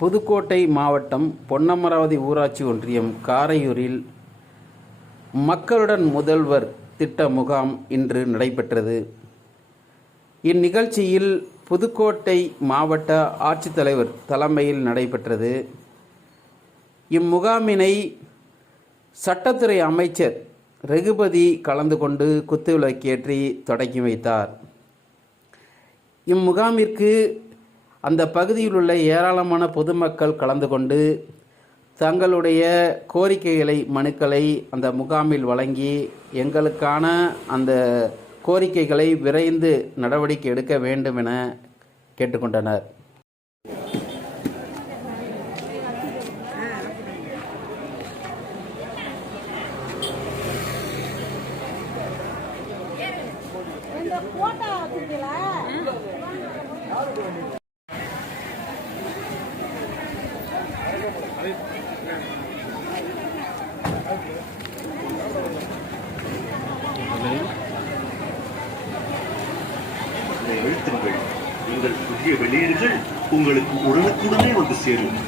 புதுக்கோட்டை மாவட்டம் பொன்னமராவதி ஊராட்சி ஒன்றியம் காரையூரில் மக்களுடன் முதல்வர் திட்ட முகாம் இன்று நடைபெற்றது. இந்நிகழ்ச்சியில் புதுக்கோட்டை மாவட்ட ஆட்சித்தலைவர் தலைமையில் நடைபெற்றது. இம்முகாமினை சட்டத்துறை அமைச்சர் ரகுபதி கலந்து கொண்டு குத்துவிளக்கேற்றி தொடங்கி வைத்தார். இம்முகாமிற்கு அந்த பகுதியில் உள்ள ஏராளமான பொதுமக்கள் கலந்து கொண்டு தங்களுடைய கோரிக்கைகளை மனுக்களை அந்த முகாமில் வழங்கி எங்களுக்கான அந்த கோரிக்கைகளை விரைந்து நடவடிக்கை எடுக்க வேண்டும் என கேட்டுக்கொண்டனர். எழுத்துங்கள். உங்கள் புதிய வெளியீடுகள் உங்களுக்கு உடனுக்குடனே வந்து சேரும்.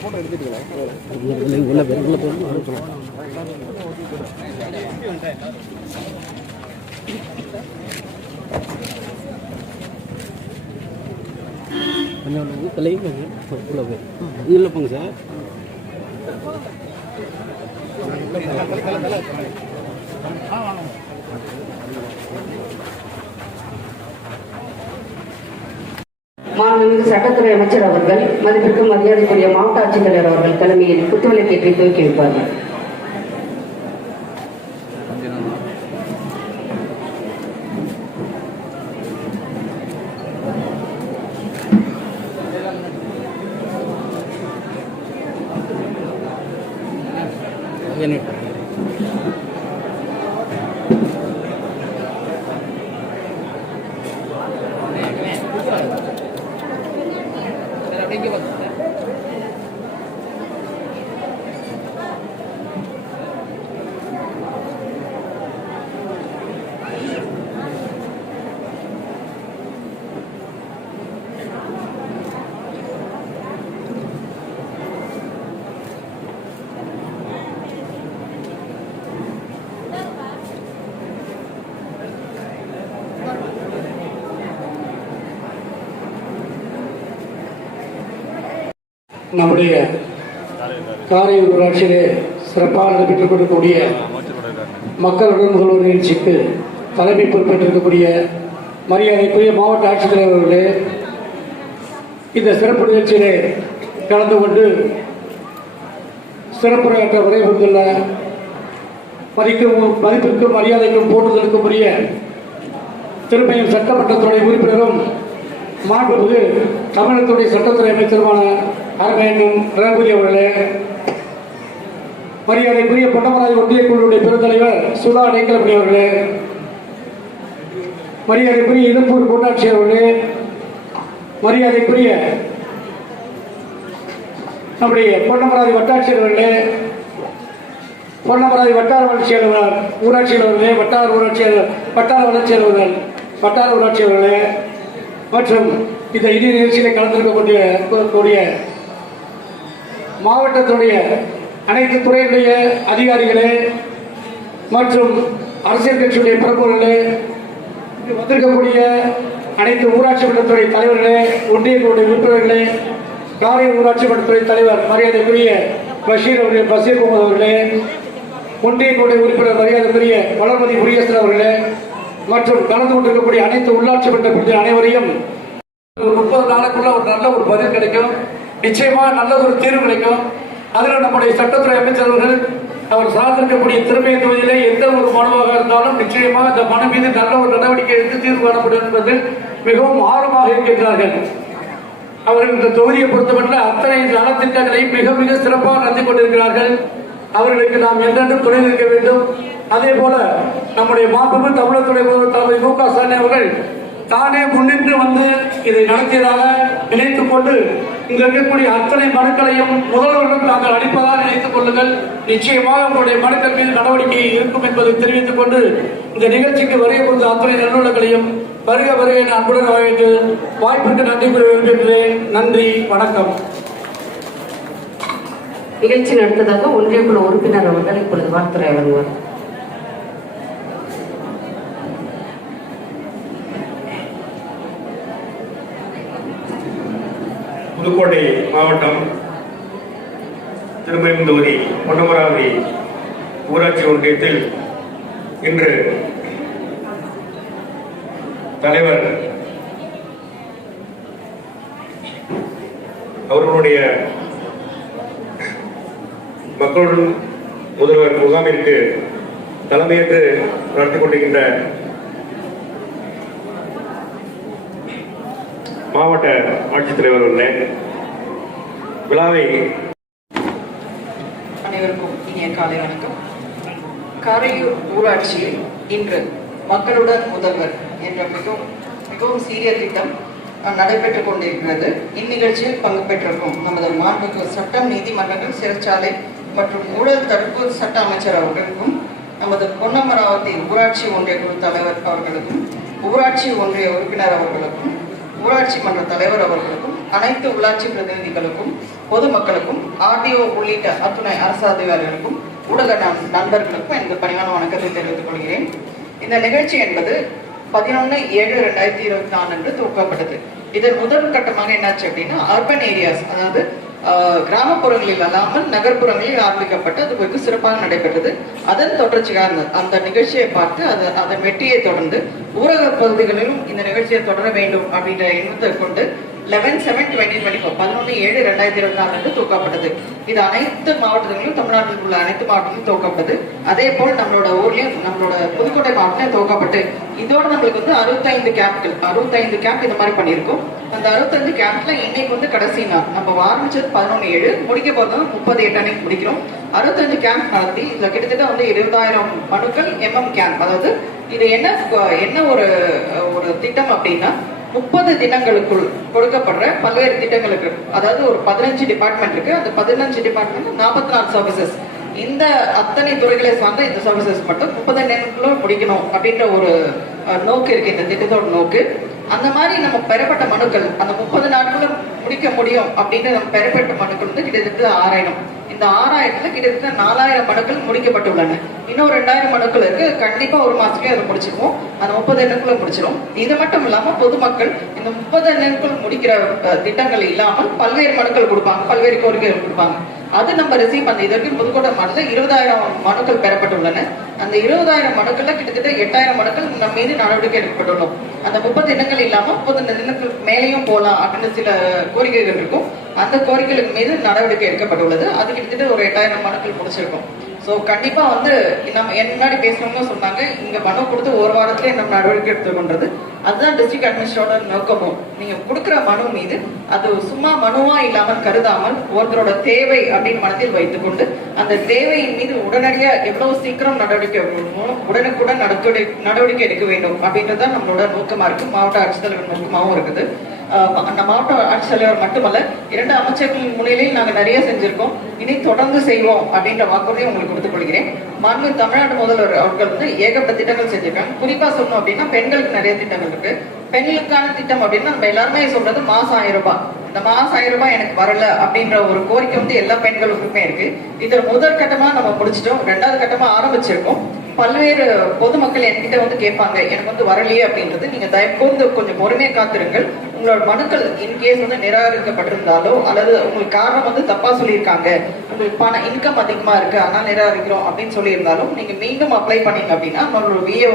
போட்டோ எடுத்துட்டீங்களா? இல்லை போங்க சார். மாண்புமிகு சட்டத்துறை அமைச்சர் அவர்கள் மதிப்பிற்கு மரியாதைக்குரிய மாவட்ட ஆட்சித்தலைவர் அவர்கள் தலைமையில் குத்துவிளக்கேற்றி துவக்கி வைப்பார்கள். நம்முடைய காரையூர் ஊராட்சியிலே சிறப்பாக நடைபெற்றுக் கொண்டிருக்கக்கூடிய மக்களுடன் முதல்வர் நிகழ்ச்சிக்கு தலைமை பொறுப்பேற்றிருக்கக்கூடிய மரியாதைக்குரிய மாவட்ட ஆட்சித்தலைவர்களே, இந்த சிறப்பு நிகழ்ச்சியிலே கலந்து கொண்டு சிறப்புரையாற்ற விரைவுள்ள மதிப்பிற்கும் மரியாதைக்கும் போட்டுதலுக்குரிய திருமையும் சட்டமன்றத்துடைய உறுப்பினரும் மாண்புமிகு தமிழகத்துடைய சட்டத்துறை அமைச்சருமான அருமையன் ரகுபதி அவர்களே, மரியாதைக்குரிய பொன்னமராவதி ஒன்றிய குழுவுடைய பெருந்தலைவர் சுதா நெய்கலப்படி அவர்களே, மரியாதைக்குரிய இழுப்பூர் கூட்டாட்சி அவர்களே, மரியாதைக்குரிய நம்முடைய பொன்னமராவதி வட்டாட்சியர் அவர்களே, பொன்னமராவதி வட்டார வளர்ச்சி அலுவலர் ஊராட்சி அலுவலர்களே, வட்டார வளர்ச்சி அலுவலர் வட்டார ஊராட்சி அவர்களே, மற்றும் இந்த இறுதி நிகழ்ச்சியிலே கலந்திருக்கக்கூடிய மாவட்டத்துடைய அனைத்து துறையுடைய அதிகாரிகளே மற்றும் அரசியல் கட்சியுடைய பிரமுகர்களே, வந்திருக்கக்கூடிய அனைத்து ஊராட்சி மன்றத்துறை தலைவர்களே, ஒன்றியங்களுடைய உறுப்பினர்களே, காரையூர் ஊராட்சி மன்றத்துறை தலைவர் மரியாதைக்குரிய பஷீர் முகமது அவர்களே, ஒன்றியங்களுடைய உறுப்பினர் மரியாதைக்குரிய வளர்மதி முருகேசன் அவர்களே மற்றும் கலந்து கொண்டிருக்கக்கூடிய அனைத்து உள்ளாட்சி மன்ற பிரதிநிதிகள் அனைவரையும் 30 நாளுக்குள்ள ஒரு நல்ல ஒரு பதில் கிடைக்கும். நிச்சயமா நல்ல ஒரு தீர்வு கிடைக்கும். அதில் நம்முடைய சட்டத்துறை அமைச்சர்கள் அவர் சார்ந்திருக்கக்கூடிய திறமை தொகுதியிலே எந்த ஒரு மனுவாக இருந்தாலும் நிச்சயமா இந்த மனு மீது நல்ல ஒரு நடவடிக்கை எடுத்து தீர்வு காணப்படும் என்பதில் மிகவும் ஆர்வமாக இருக்கின்றார்கள். அவர்கள் இந்த தொகுதியை பொறுத்தமற்ற அத்தனை நலத்திட்டங்களை மிக மிக சிறப்பாக நடத்தி கொண்டிருக்கிறார்கள். அவர்களுக்கு நாம் என்றென்றும் துணை நிற்க வேண்டும். அதே போல நம்முடைய மாண்புமிகு தமிழகத்துடைய முதல்வர் தளபதி மு க ஸ்டாலின் அவர்கள் தானே முன்னின்று வந்து இதை நடத்தியதாக நினைத்துக் கொண்டு இங்க இருக்கக்கூடிய அத்தனை மனுக்களையும் முதல்வரிடம் தாங்கள் அளிப்பதாக நினைத்துக் கொள்ளுங்கள். நிச்சயமாக உங்களுடைய மனுக்கள் மீது நடவடிக்கை இருக்கும் என்பதை தெரிவித்துக் கொண்டு இந்த நிகழ்ச்சிக்கு வருகை கொடுத்த அத்தனை நல்லுள்ளங்களையும் வருக வருகை என அன்புடன் வரவேற்று வாய்ப்புக்கு நன்றி கூற விரும்புகிறேன். நன்றி, வணக்கம். நிகழ்ச்சி நடத்ததாக ஒன்றிய குழு உறுப்பினர் அவர்கள் இப்பொழுது வாழ்த்துறை வழங்குவார். புதுக்கோட்டை மாவட்டம் திருமயம் தொகுதி பொன்னமராவதி ஊராட்சி ஒன்றியத்தில் இன்று தலைவர் அவர்களுடைய மக்களுடன் முதல்வர் முகாமிற்கு தலைமையேற்று நடத்தி கொண்டிருக்கின்ற மாவட்ட ஆட்சித்தலைவர் அவர்களே, விழாவை அனைவருக்கும் இனிய காலை வணக்கம். காரையூர் ஊராட்சியில் இன்று மக்களுடன் முதல்வர் என்ற மிகவும் சீரிய திட்டம் நடைபெற்றுக் கொண்டிருக்கிறது. இந்நிகழ்ச்சியில் பங்கு பெற்றிருக்கும் நமது மாண்புமிகு சட்டம், நீதிமன்றங்கள், சிறைச்சாலை மற்றும் ஊழல் தடுப்பு சட்ட அமைச்சர் அவர்களுக்கும், நமது பொன்னமராவதி ஊராட்சி ஒன்றிய குழு தலைவர் அவர்களுக்கும், ஊராட்சி ஒன்றிய உறுப்பினர் அவர்களுக்கும், ஊராட்சி மன்ற தலைவர் அவர்களுக்கும், அனைத்து உள்ளாட்சி பிரதிநிதிகளுக்கும், பொதுமக்களுக்கும், ஆர்டிஓ உள்ளிட்ட அத்துணை அரசு அதிகாரிகளுக்கும், ஊடக நண்பர்களுக்கும் எனது பணிவான வணக்கத்தை தெரிவித்துக் கொள்கிறேன். இந்த நிகழ்ச்சி என்பது 11/7/2024 அன்று துவக்கப்பட்டது. இதன் முதல் கட்டமாக என்னாச்சு அப்படின்னா, அர்பன் ஏரியாஸ், அதாவது கிராமப்புறங்களில் அல்லாமல் நகர்ப்புறங்களில் ஆரம்பிக்கப்பட்டு அது வெகு சிறப்பாக நடைபெற்றது. அதன் தொடர்ச்சியாக அந்த நிகழ்ச்சியை பார்த்து அதன் வெற்றியை தொடர்ந்து ஊரக பகுதிகளிலும் இந்த நிகழ்ச்சியை தொடர வேண்டும் அப்படின்ற எண்ணத்தை கொண்டு 11/7/2024 11/7/2024 அன்று துவக்கப்பட்டது. இது அனைத்து மாவட்டங்களிலும், தமிழ்நாட்டில் உள்ள அனைத்து மாவட்டங்களிலும் துவக்கப்பட்டது. அதே போல் நம்மளோட ஊர்லயும், நம்மளோட புதுக்கோட்டை மாவட்டத்திலும் துவக்கப்பட்டு இதோட நம்மளுக்கு 65 கேம்ப் இந்த மாதிரி பண்ணியிருக்கோம். அந்த 65 கேம்ப்ல இன்னைக்கு கடைசி நாள். நம்ம ஆரம்பிச்சது 11/7, முடிக்க போது 30/8 அன்னைக்கு முடிக்கிறோம். 65 கேம்ப் நடத்தி இதுல கிட்டத்தட்ட 20,000 மனுக்கள் கேம்ப். அதாவது இது என்ன ஒரு திட்டம் அப்படின்னா, 30 தினங்களுக்குள் கொடுக்கப்படுற பல்வேறு திட்டங்களுக்கு, அதாவது ஒரு 15 டிபார்ட்மெண்ட் இருக்கு. அந்த 15 டிபார்ட்மெண்ட் 44 சர்வீசஸ். இந்த அத்தனை துறைகளை சார்ந்த இந்த சர்வீசஸ் மட்டும் 30 நேரங்களுக்குள்ள முடிக்கணும் அப்படின்ற ஒரு நோக்கு இருக்கு இந்த திட்டத்தோட நோக்கு. அந்த மாதிரி நம்ம பெறப்பட்ட மனுக்கள் அந்த 30 நாட்களும் முடிக்க முடியும் அப்படின்னு நம்ம பெறப்பட்ட மனுக்கள் கிட்டத்தட்ட 6000. இந்த 6000ல கிட்டத்தட்ட 4000 மனுக்கள் முடிக்கப்பட்டுள்ளன. இன்னும் 2000 மனுக்கள் இருக்கு. கண்டிப்பா ஒரு மாசத்துலயே அதை முடிச்சிருவோம். அந்த 30 எண்ணுக்குள்ள முடிச்சிடும். இது மட்டும் இல்லாம பொதுமக்கள் இந்த 30 எண்ணுக்குள் முடிக்கிற திட்டங்கள் இல்லாமல் பல்வேறு மனுக்கள் கொடுப்பாங்க, பல்வேறு கோரிக்கைகள் கொடுப்பாங்க. அது நம்ம ரிசீவ் பண்ண இதற்கு புதுக்கோட்டை மாவட்டத்தில் 20,000 மனுக்கள் பெறப்பட்டுள்ளன. அந்த 20,000 மனுக்கள்ல கிட்டத்தட்ட 8,000 மனுக்கள் நம்ம மீது நடவடிக்கை எடுக்கப்பட்டுள்ளோம். அந்த 30 தினங்கள் இல்லாம 30 தினங்கள் மேலேயும் போகலாம் அப்படின்னு சில கோரிக்கைகள் இருக்கும். அந்த கோரிக்கைகளுக்கு மீது நடவடிக்கை எடுக்கப்பட்டுள்ளது. அது கிட்டத்தட்ட ஒரு 8,000 மனுக்கள் முடிச்சிருக்கோம். ஸோ கண்டிப்பா நம்ம முன்னாடி பேசுறவங்க சொன்னாங்க, இங்க மனு கொடுத்து ஒரு வாரத்திலே நம்ம நடவடிக்கை எடுத்துக்கொண்டது. அதுதான் டிஸ்ட்ரிக்ட் அட்மினிஸ்ட்ரேட்டர் நோக்கமும். நீங்க கொடுக்குற மனு மீது அது சும்மா மனுவா இல்லாமல் கருதாமல் ஒருத்தரோட தேவை அப்படின்னு மனத்தில் வைத்துக்கொண்டு அந்த தேவையின் மீது உடனடியா எவ்வளவு சீக்கிரம் நடவடிக்கை உடனுக்குடன் நடவடிக்கை எடுக்க வேண்டும் அப்படின்றதான் நம்மளோட நோக்கமா இருக்கு. மாவட்ட ஆட்சித்தலைவர் நோக்கமாகவும் இருக்குது. அந்த மாவட்ட ஆட்சித்தலைவர் மட்டுமல்ல, 2 அமைச்சர்களின் முன்னிலையில் நாங்கள் நிறைய செஞ்சிருக்கோம். இனி தொடர்ந்து செய்வோம் அப்படின்ற வாக்குறுதியை உங்களுக்கு கொடுத்துக் கொள்கிறேன். மாண்புமிகு தமிழ்நாடு முதல்வர் அவர்கள் ஏகப்பட்ட திட்டங்கள் செஞ்சிருக்காங்க. குறிப்பா சொல்லணும் அப்படின்னா, பெண்களுக்கு நிறைய திட்டங்கள் இருக்கு. பெண்களுக்கான திட்டம் அப்படின்னா நம்ம எல்லாருமே சொல்றது மாசம் 1000 ரூபாய். இந்த மாசம் 1000 ரூபாய் எனக்கு வரல அப்படின்ற ஒரு கோரிக்கை எல்லா பெண்களுக்குமே இருக்கு. இதில் முதல் கட்டமா நம்ம முடிச்சிட்டோம். 2வது கட்டமா ஆரம்பிச்சிருக்கோம். பல்வேறு பொதுமக்கள் என்கிட்ட கேட்பாங்க, எனக்கு வரலையே அப்படின்றது. நீங்க தயவுக்கூர்ந்து கொஞ்சம் பொறுமையை காத்திருங்கள். உங்களோட மனுக்கள் இன்கேஸ் நிராகரிக்கப்பட்டிருந்தாலோ அல்லது உங்களுக்கு காரணம் தப்பா சொல்லியிருக்காங்க, உங்களுக்கு பண இன்கம் அதிகமா இருக்கு அதனால நிராகரிக்கிறோம் அப்படின்னு சொல்லியிருந்தாலும் நீங்க மீண்டும் அப்ளை பண்ணீங்க அப்படின்னா நம்மளோட விஏ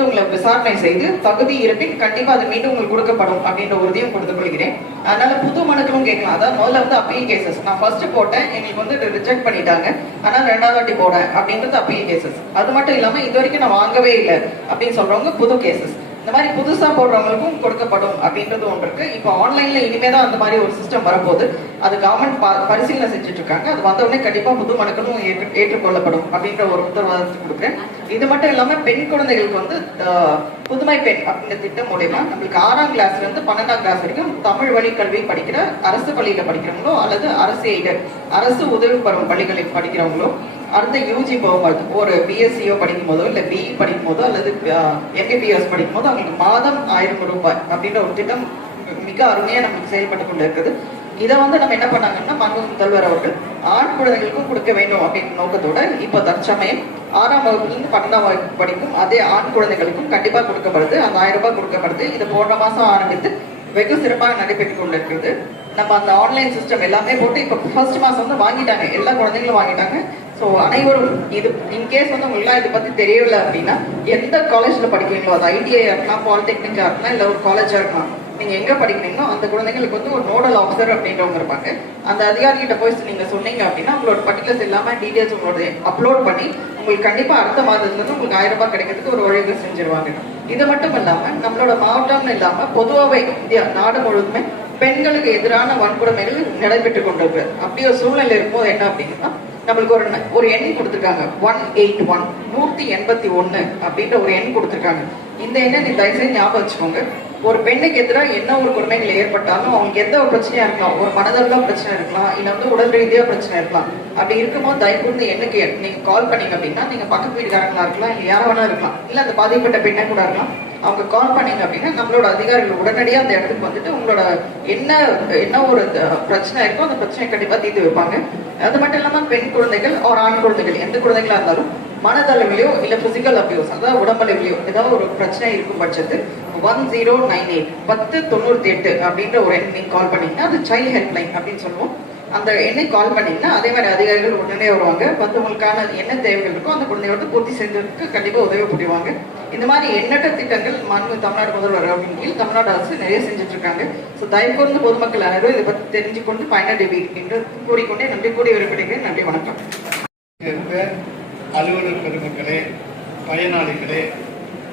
உங்களை விசாரணை செய்து தகுதி இருப்பின் கண்டிப்பா அது மீண்டும் உங்களுக்கு கொடுக்கப்படும் அப்படின்ற உறுதியும் கொடுத்துக் கொள்கிறேன். அதனால புது மனுக்களும் கேட்கலாம். அதாவது முதல்ல அப்பீல் கேசஸ் நான் ஃபர்ஸ்ட் போட்டேன், எங்களுக்கு ரிஜெக்ட் பண்ணிட்டாங்க, ஆனால் 2வது வாட்டி போடேன் அப்படின்றது அப்பீல் கேசஸ். அது மட்டும் இல்லாம இது வரைக்கும் நான் வாங்கவே இல்லை அப்படின்னு சொல்றவங்க புது கேசஸ். இந்த இந்த மாதிரி புதுசா போடுறவங்களுக்கும் கொடுக்கப்படும் அப்படின்றது ஒன்று இருக்கு. இப்போ ஆன்லைன்ல இனிமேதான் அந்த மாதிரி ஒரு சிஸ்டம் வரப்போகுது. அது கவர்மெண்ட் பரிசீலனை செஞ்சுட்டு இருக்காங்க. அது வந்த உடனே கண்டிப்பா புது மனுக்களும் ஏற்றுக்கொள்ளப்படும் அப்படின்ற ஒரு உத்தரவாதத்தை கொடுக்குறேன். இது மட்டும் இல்லாம பெண் குழந்தைகளுக்கு வந்து புதுமை பெண் அப்படின்ற திட்டம் மூலமா நம்மளுக்கு 6ஆம் கிளாஸ்ல இருந்து 12ஆம் கிளாஸ் வரைக்கும் தமிழ் வழி கல்வி படிக்கிற அரசு பள்ளியில படிக்கிறவங்களோ அல்லது அரசு உதவி பெறும் பள்ளிகளில் படிக்கிறவங்களோ அடுத்த யூஜி போகும்போது ஒரு பிஎஸ்சியோ படிக்கும் போதோ இல்லை பிஇ படிக்கும் போதோ அல்லது எம்பிபிஎஸ் படிக்கும் போதோ அவங்களுக்கு மாதம் 1000 ரூபாய் அப்படின்ற ஒரு திட்டம் மிக அருமையா நமக்கு செயல்பட்டு கொண்டு இருக்குது. இதை வந்து நம்ம என்ன பண்ணாங்கன்னா மாண்பு முதல்வர் அவர்கள் ஆண் குழந்தைகளுக்கும் கொடுக்க வேண்டும் அப்படின்ற நோக்கத்தோட இப்போ தற்சமயம் 6ஆம் வகுப்புலேருந்து 12ஆம் வகுப்பு படிக்கும் அதே ஆண் குழந்தைகளுக்கும் கண்டிப்பா கொடுக்கப்படுது. அந்த 1000 ரூபாய் கொடுக்கப்படுது. இது போன மாசம் ஆரம்பித்து வெகு சிறப்பாக நடைபெற்றுக் கொண்டிருக்கிறது. நம்ம அந்த ஆன்லைன் சிஸ்டம் எல்லாமே போட்டு இப்போ ஃபர்ஸ்ட் மாசம் வந்து வாங்கிட்டாங்க, எல்லா குழந்தைங்களும் வாங்கிட்டாங்க. ஸோ அனைவரும் இது இன்கேஸ் வந்து உங்களுக்குலாம் இதை பத்தி தெரியவில்லை அப்படின்னா எந்த காலேஜ்ல படிக்கிறீங்களோ, அது ஐடிஐ இருக்கலாம், பாலிடெக்னிக்கா இருக்கலாம், இல்லை ஒரு காலேஜா இருக்கலாம், நீங்க எங்க படிக்கிறீங்களோ அந்த குழந்தைங்களுக்கு வந்து ஒரு நோடல் ஆஃபீஸர் அப்படின்றவங்க இருப்பாங்க. அந்த அதிகாரிகிட்ட போய் நீங்க சொன்னீங்க அப்படின்னா உங்களோட பர்டிகுலர்ஸ் எல்லாமே டீடைல்ஸ் உங்களோட அப்லோட் பண்ணி உங்களுக்கு கண்டிப்பா அடுத்த மாதத்துல இருந்து உங்களுக்கு 1000 ரூபாய் கிடைக்கிறதுக்கு ஒரு வழிவகை செஞ்சிருவாங்க. இது மட்டும் இல்லாம நம்மளோட மாவட்டம்னு இல்லாம பொதுவாகவே இந்தியா நாடு முழுவதுமே பெண்களுக்கு எதிரான வன்கொடுமைகள் நடைபெற்றுக் கொண்டிருக்கு. அப்படி ஒரு சூழ்நிலை இருக்கும்போது என்ன அப்படின்னா நம்மளுக்கு ஒரு எண் கொடுத்துருக்காங்க 181 181 அப்படின்ற ஒரு எண் கொடுத்துருக்காங்க. இந்த எண்ணை நீ தயவுசெய்து ஞாபகம் வச்சுக்கோங்க. ஒரு பெண்ணுக்கு எதிராக என்ன ஒரு கொடுமைகள் ஏற்பட்டாலும் அவங்களுக்கு எந்த ஒரு பிரச்சனையா இருக்கலாம், ஒரு மனதளவுல பிரச்சனை இருக்கலாம், இல்லை வந்து உடல் ரீதியா பிரச்சனை இருக்கலாம். அப்படி இருக்கும்போது தயவுக்கூர்ந்து எண்ணுக்கு நீங்க கால் பண்ணீங்க அப்படின்னா நீங்க பக்கத்து வீட்டுக்காரங்களா இருக்கலாம், இல்லை யாரா வேணா இருக்கலாம், இல்லை அந்த பாதிக்கப்பட்ட பெண்ணை கூட இருக்கலாம். அவங்க கால் பண்ணீங்க அப்படின்னா நம்மளோட அதிகாரிகள் உடனடியாக அந்த இடத்துக்கு வந்துட்டு உங்களோட என்ன ஒரு பிரச்சனை இருக்கோ அந்த பிரச்சனையை கண்டிப்பா தீர்த்து வைப்பாங்க. அது மட்டும் இல்லாம பெண் குழந்தைகள் ஒரு ஆண் குழந்தைகள் எந்த குழந்தைகளா இருந்தாலும் மனதளவிலையோ இல்ல பிசிக்கல் அபியூஸ் அதாவது உடம்பளவிலையோ ஏதாவது ஒரு பிரச்சனை இருக்கும் பட்சத்து 1098 1098 அப்படின்ற ஒரு எண் நீங்க கால் பண்ணீங்கன்னா அது சைல்ட் ஹெல்ப் லைன் அப்படின்னு சொல்லுவோம். அந்த எண்ணை கால் பண்ணீங்கன்னா அதே மாதிரி அதிகாரிகள் உடனே வருவாங்க. மற்றவங்களுக்கான என்ன தேவைகள் இருக்கோ அந்த குழந்தையோட பூர்த்தி செஞ்சதுக்கு கண்டிப்பா உதவி புரிவாங்க. இந்த மாதிரி எண்ணற்ற திட்டங்கள் மாண்பு தமிழ்நாடு முதல்வர் அப்படின்னு கீழ் தமிழ்நாடு அரசு நிறைய செஞ்சுட்டு இருக்காங்க. ஸோ தயவு கூர்ந்து பொதுமக்கள் அனைவரும் இதை பற்றி தெரிஞ்சுக்கொண்டு பயனடைவி என்று கூறிக்கொண்டே நன்றி கூடி விரும்புகிறேன். நன்றி, வணக்கம். அலுவலர் பெருமக்களே, பயனாளிகளே,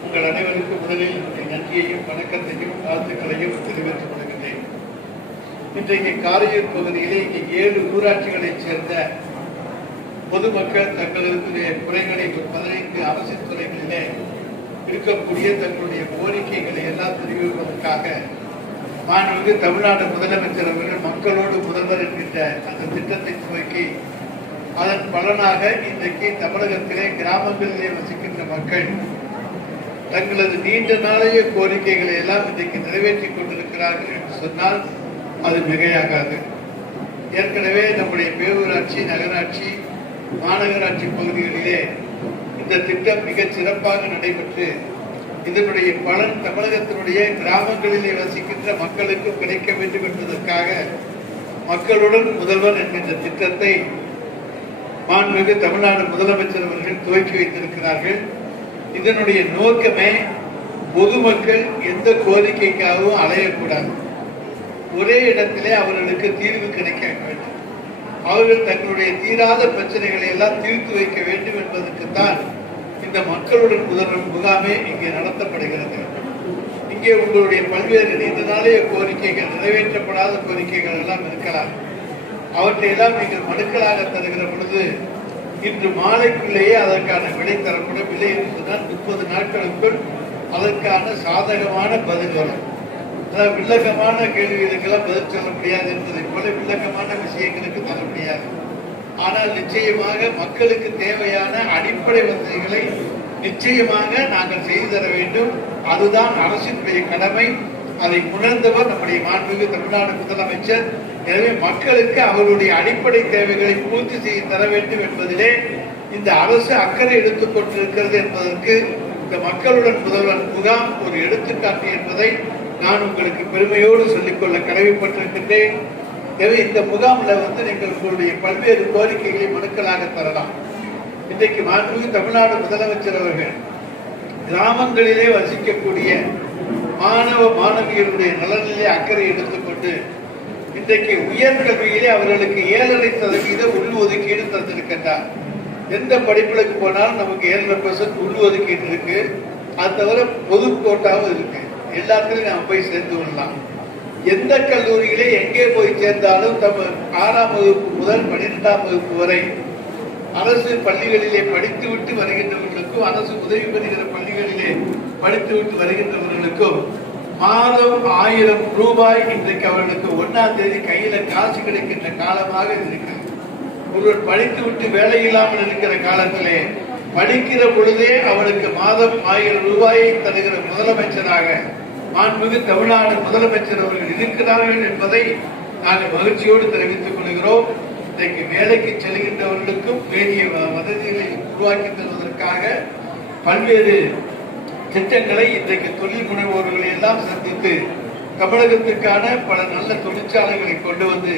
உங்கள் அனைவருக்கு முதலில் என்னுடைய நன்றியையும் வணக்கத்தையும் வாழ்த்துக்களையும் தெரிவித்துக் கொள்கின்றேன். இன்றைக்கு காரையூர் பகுதியிலே இங்கே 7 ஊராட்சிகளைச் சேர்ந்த பொதுமக்கள் தங்களது குறைகளை 15 அரசு துறைகளிலே இருக்கக்கூடிய தங்களுடைய கோரிக்கைகளை எல்லாம் தெரிவிப்பதற்காக மாண்புமிகு தமிழ்நாடு முதலமைச்சர் அவர்கள் மக்களோடு முதல்வர் என்கின்ற அந்த திட்டத்தை துவக்கி அதன் பலனாக இன்றைக்கு தமிழகத்திலே கிராமங்களிலே வசிக்கின்ற மக்கள் தங்களது நீண்ட நாளைய கோரிக்கைகளை எல்லாம் இன்றைக்கு நிறைவேற்றிக் கொண்டிருக்கிறார்கள் என்று சொன்னால் அது மிகையாகாது. ஏற்கனவே நம்முடைய பேரூராட்சி, நகராட்சி, மாநகராட்சி பகுதிகளிலே இந்த திட்டம் மிகச் சிறப்பாக நடைபெற்று இதனுடைய பலன் தமிழகத்தினுடைய கிராமங்களிலே வசிக்கின்ற மக்களுக்கு கிடைக்க வேண்டும் என்பதற்காக மக்களுடன் முதல்வர் என்கின்ற திட்டத்தை மாண்புமிகு தமிழ்நாடு முதலமைச்சர் அவர்கள் துவக்கி வைத்திருக்கிறார்கள். இதனுடைய நோக்கமே பொதுமக்கள் எந்த கோரிக்கைக்காகவும் அலையக்கூடாது, ஒரே இடத்திலே அவர்களுக்கு தீர்வு கிடைக்க வேண்டும், அவர்கள் தங்களுடைய தீராத பிரச்சனைகளை எல்லாம் தீர்த்து வைக்க வேண்டும் என்பதற்குத்தான் இந்த மக்களுடன் முதல்வர் முகாமே இங்கே நடத்தப்படுகிறது. இங்கே உங்களுடைய பல்வேறு நீண்ட நாளைய கோரிக்கைகள், நிறைவேற்றப்படாத கோரிக்கைகள் எல்லாம் இருக்கலாம். அவற்றை எல்லாம் நீங்கள் மனுக்களாக தருகிற பொழுது இன்று மாலைக்குள்ளேயே அதற்கான விலை தரப்படும். விலை இருந்ததுதான் 30 நாட்களுக்குள் அதற்கான சாதகமான பதில் வரும். அதாவது வில்லகமான கேள்விகளுக்கெல்லாம் பதில் சொல்ல முடியாது என்பதை போல வில்லகமான விஷயங்களுக்கு தர முடியாது. ஆனால் நிச்சயமாக மக்களுக்கு தேவையான அடிப்படை வசதிகளை நிச்சயமாக நாங்கள் செய்து தர வேண்டும். அதுதான் அரசினுடைய கடமை. அதை உணர்ந்தவர் நம்முடைய மாண்புமிகு தமிழ்நாடு முதலமைச்சர். எனவே மக்களுக்கு அவருடைய அடிப்படை தேவைகளை பூர்த்தி செய்து தர வேண்டும் என்பதிலே இந்த அரசு அக்கறை எடுத்துக் கொண்டிருக்கிறது என்பதற்கு இந்த மக்களுடன் முதல்வர் முகாம் ஒரு எடுத்துக்காட்டு என்பதை நான் உங்களுக்கு பெருமையோடு சொல்லிக்கொள்ள கடமைப்பட்டிருக்கின்றேன். எனவே இந்த முகாமில் நீங்கள் உங்களுடைய பல்வேறு கோரிக்கைகளை மனுக்களாக தரலாம். இன்றைக்கு மாண்புமிகு தமிழ்நாடு முதலமைச்சர் அவர்கள் கிராமங்களிலே வசிக்கக்கூடிய மாணவ மாணவியருடைய நலனிலே அக்கறை எடுத்துக்கொண்டு இன்றைக்கு உயர்கல்வியிலே அவர்களுக்கு 7.5% உள்ஒதுக்கீடு தந்திருக்கின்றார். எந்த படிப்புகளுக்கு போனாலும் நமக்கு 7.5% உள்ஒதுக்கீடு இருக்கு. அது தவிர பொது கோட்டாவும் இருக்கு. எல்லாத்துலயும் நாம் போய் சேர்ந்து கொள்ளலாம். எந்த கல்லூரியிலே எங்கே போய் சேர்ந்தாலும் 6ஆம் வகுப்பு முதல் 12ஆம் வகுப்பு வரை அரசு பள்ளிகளிலே படித்துவிட்டு வருகின்றவர்களுக்கும் அரசு உதவி பெறுகிற பள்ளிகளிலே படித்துவிட்டு வருகின்றவர்களுக்கும் மாதம் 1000 ரூபாய் இன்றைக்கு அவர்களுக்கு 1ஆம் தேதி கையில காசு கிடைக்கின்ற காலமாக இருக்கிறது. ஒருவர் படித்துவிட்டு வேலை இல்லாமல் இருக்கிற காலத்திலே படிக்கிற பொழுதே அவருக்கு மாதம் 1000 ரூபாயை தருகிற முதலமைச்சராக மாண்புமிகு தமிழ்நாடு முதலமைச்சர் அவர்கள் இருக்கிறார்கள் என்பதை நாங்கள் மகிழ்ச்சியோடு தெரிவித்துக் கொள்கிறோம். இன்றைக்கு வேலைக்கு செல்கின்றவர்களுக்கும் வேண்டிய வசதிகளை உருவாக்கி தருவதற்காக பல்வேறு திட்டங்களை இன்றைக்கு தொழில் முனைவோர்களை எல்லாம் சந்தித்து தமிழகத்திற்கான பல நல்ல தொழிற்சாலைகளை கொண்டு வந்து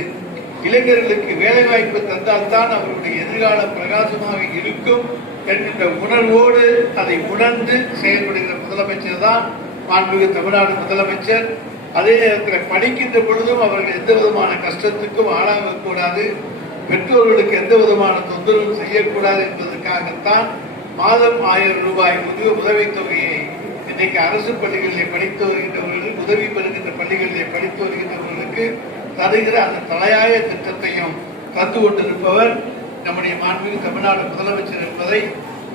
இளைஞர்களுக்கு வேலை வாய்ப்பு தந்தால்தான் அவர்களுடைய எதிர்காலம் பிரகாசமாக இருக்கும் என்கின்ற உணர்வோடு அதை உணர்ந்து செயல்படுகிற முதலமைச்சர் தான் மாண்புமிகு தமிழ்நாடு முதலமைச்சர். அதே நேரத்தில் படிக்கின்ற பொழுதும் அவர்கள் எந்த விதமான கஷ்டத்துக்கும் ஆளாகக்கூடாது, பெற்றோர்களுக்கு எந்த விதமான தொந்தரவும் செய்யக்கூடாது என்பதற்காகத்தான் மாதம் 1000 ரூபாய் உதவித்தொகையை இன்றைக்கு அரசு பள்ளிகளிலே படித்து வருகின்றவர்களுக்கு, உதவி பெறுகின்ற பள்ளிகளிலே படித்து வருகின்றவர்களுக்கு தருகிற அந்த தலையாய திட்டத்தையும் தந்து கொண்டிருப்பவர் நம்முடைய மாண்புமிகு தமிழ்நாடு முதலமைச்சர் என்பதை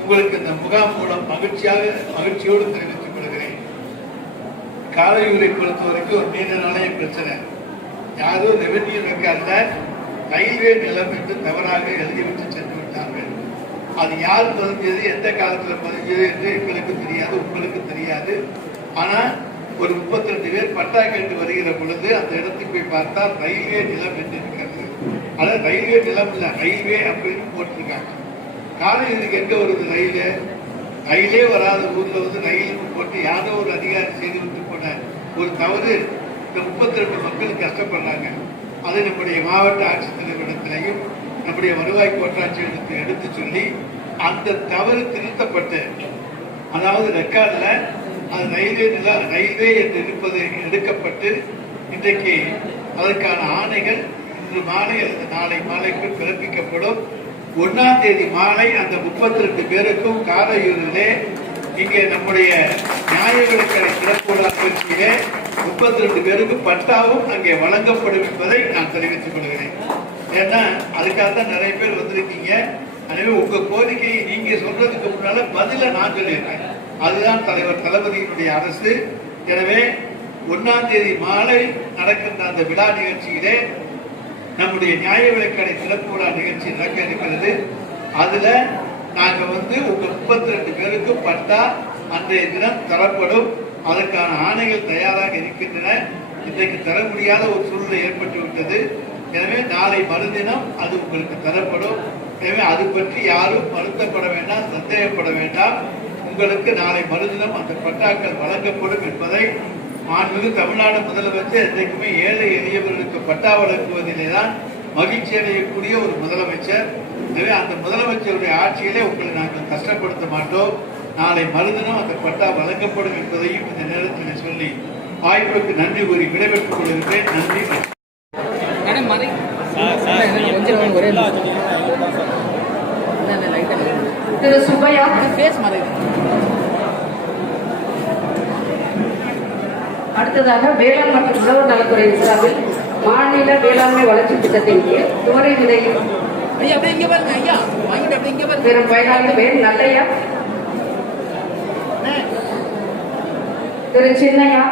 உங்களுக்கு இந்த முகாம் மூலம் மகிழ்ச்சியோடு தெரிவித்துக் கொள்கிறேன். காரையூரை பொறுத்தவரைக்கும் ஒரு நீண்ட நாளைய பிரச்சனை. யாரோ ரெவென்யூ ரெக்கார்ட்ல ரயில்வே நிலம் என்று தவறாக எழுதிவிட்டு சென்று விட்டார்கள். அது யார் பதிஞ்சது, எந்த காலத்தில் பதிஞ்சது என்று எங்களுக்கு தெரியாது, உங்களுக்கு தெரியாது. ஆனா ஒரு 32 பேர் பட்டா கேட்டு வருகிற பொழுது அந்த இடத்துக்கு போய் பார்த்தால் ரயில்வே நிலம் என்று இருக்கிறது. அதாவது ரயில்வே நிலம் இல்ல, ரயில்வே அப்படின்னு போட்டிருக்காங்க. காலையில் எங்க வருது ரயிலே வராத ஊர்ல வந்து ரயில் போட்டு யாரோ ஒரு அதிகாரி செய்து விட்டு போன ஒரு தவறு இந்த 32 மக்கள் கஷ்டப்படுறாங்க. அதை நம்முடைய மாவட்ட ஆட்சித்தலைவரிடத்திலையும் நம்முடைய வருவாய் கோட்டாட்சியரிடத்தை எடுத்து சொல்லி அந்த தவறு திருத்தப்பட்டு, அதாவது ரெக்கார்ட்ல அது ரயில்வே என்று இருப்பது எடுக்கப்பட்டு இன்றைக்கு அதற்கான ஆணைகள் இன்று மாலை அல்லது நாளை மாலைக்குள் பிறப்பிக்கப்படும். 1ஆம் தேதி மாலை அந்த 32 பேருக்கும் காரையூரிலே இங்கே நம்முடைய நியாய விலைக்கடை திறப்புவிழா நிகழ்ச்சியிலே 32 பேருக்கு பட்டாவும் அங்கே வழங்கப்படும் என்பதை நான் தெரிவித்துக் கொள்கிறேன். ஏன்னா அதுக்காக தான் நிறைய பேர் வந்திருக்கீங்க. எனவே உங்க கோரிக்கையை நீங்க சொல்றதுக்கு முன்னால பதில நான் சொல்லிடுறேன். அதுதான் தலைவர் தளபதியினுடைய அரசு. எனவே 1ஆம் தேதி மாலை நடக்கின்ற அந்த விழா நிகழ்ச்சியிலே நம்முடைய நியாய விலைக்கடை திறப்பு விழா நிகழ்ச்சி நடக்க இருக்கிறது. அதுல நாங்க வந்து உங்க 32 பேருக்கு பட்டா அன்றைய தினம் தரப்படும். அதற்கான ஆணைகள் தயாராக இருக்கின்றன. இன்றைக்கு தர முடியாத ஒரு சூழ்நிலை ஏற்பட்டு விட்டது. எனவே நாளை மறுதினம் அது உங்களுக்கு தரப்படும். எனவே அது பற்றி யாரும் வருத்தப்பட வேண்டாம், சந்தேகப்பட வேண்டாம். உங்களுக்கு நாளை மறுதினம் அந்த பட்டாக்கள் வழங்கப்படும் என்பதை மாண்புமிகு தமிழ்நாடு முதலமைச்சர் என்றைக்குமே ஏழை எளியவர்களுக்கு பட்டா வழங்குவதிலே தான் மகிழ்ச்சி அடையக்கூடிய ஒரு முதலமைச்சர். எனவே அந்த முதலமைச்சருடைய ஆட்சியிலே உங்களை நாங்கள் கஷ்டப்படுத்த மாட்டோம். நாளை மறுதினம் அந்த பட்டா வழங்கப்படும் என்பதையும் இந்த நேரத்தில் சொல்லி வாய்ப்புக்கு நன்றி கூறி விடைபெற்றுக் கொள்கிறேன். நன்றி. திரு சுப்பையா, அடுத்ததாக வேளாண் மற்றும் உழவர் நலத்துறை சார்பில் மாநில வேளாண்மை வளர்ச்சி திட்டத்தின் கீழ் துவரை விதையில் பெறும் பயனாளிகள் பேர் நல்லையா, திரு சின்னையா,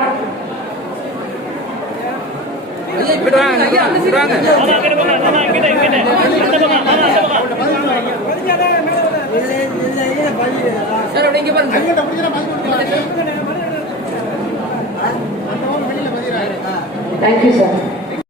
தேங்க்யூ சார்.